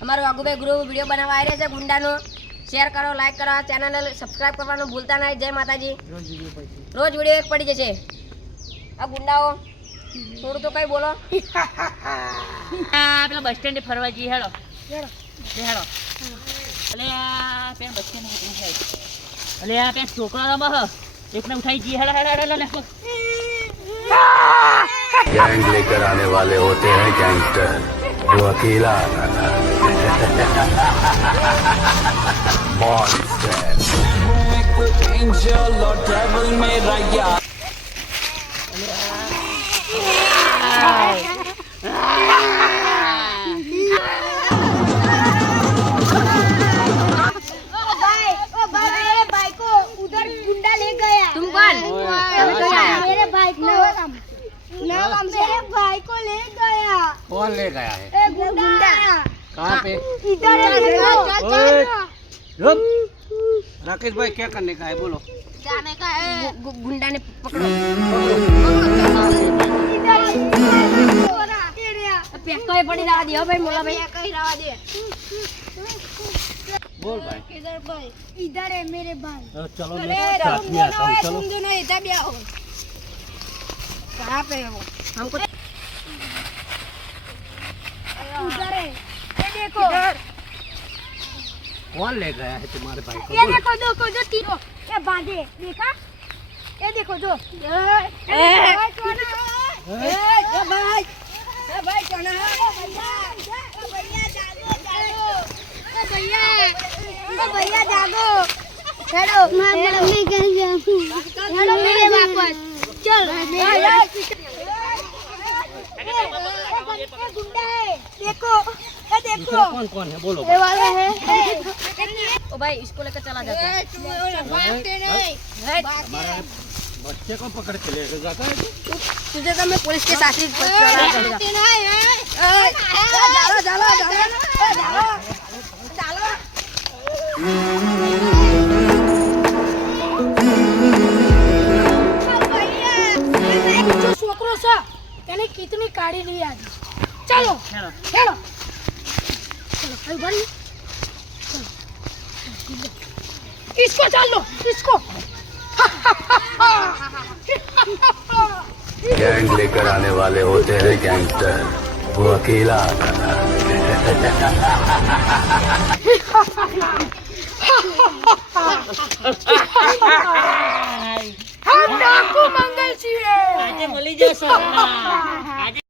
અમારો અગુભાઈ group video બનાવવા આવી રહ્યા છે ગુંડાનો શેર કરો લાઈક કરો ચેનલને સબસ્ક્રાઇબ કરવાનું ભૂલતા નહીં જય માતાજી રોજ વિડીયો એક પડી જશે આ ગુંડાઓ થોડું તો કઈ બોલો પેલા બસ સ્ટેન્ડ ફરવા જઈએ હેડો હેડો અલે આ પેન બસ સ્ટેન્ડ ઉઠાઈ અલે આ પેન છોકરા રમા એકને ઉઠાઈ જઈએ હેડો હેડો હેડો गैंग लेकर आने वाले होते हैं गैंगस्टर जो अकेला आता था तुम कौन मेरे भाई को मेरे भाई को ले गया। कौन ले गया है एक गुंडा कहाँ पे इधर राकेश भाई क्या करने का है बोलो जाने का है गुंडा ने पकड़ो पेको ही पड़ी रहा दियो भाई मोला भाई कहीं रवा दे बोल भाई इधर भाई इधर है मेरे भाई चलो अरे साथ में आता हूँ चलो तुम दोनों इधर भी आओ कहाँ पे है वो हमको उधर है ये देखो कौन ले गया है तुम्हारे भाई को ये बोलो। देखो जो तीनों ये बांधे देखा ये देखो जो भाई कौन है भैया जागो भैया जागो हेलो मैं कहीं जाऊं हेलो मेरे वापस चल गुंडा है देखो ये देखो दूसरा कौन कौन है बोलो ये वाला है ओ भाई इसको लेकर चला जाता है हमारे बच्चे को पकड़ के ले जाता है तुझे तो मैं पुलिस के साथ ही चला जाऊंगा छोकरो सा यानी कितनी काढ़ी नहीं आती चलो હેડો चलो चलो भाई इसको चल लो इसको गैंग लेकर आने वाले होते हैं गैंगस्टर वो अकेला आता था हम डाकू मंगल छी આજે મળી જશો આજે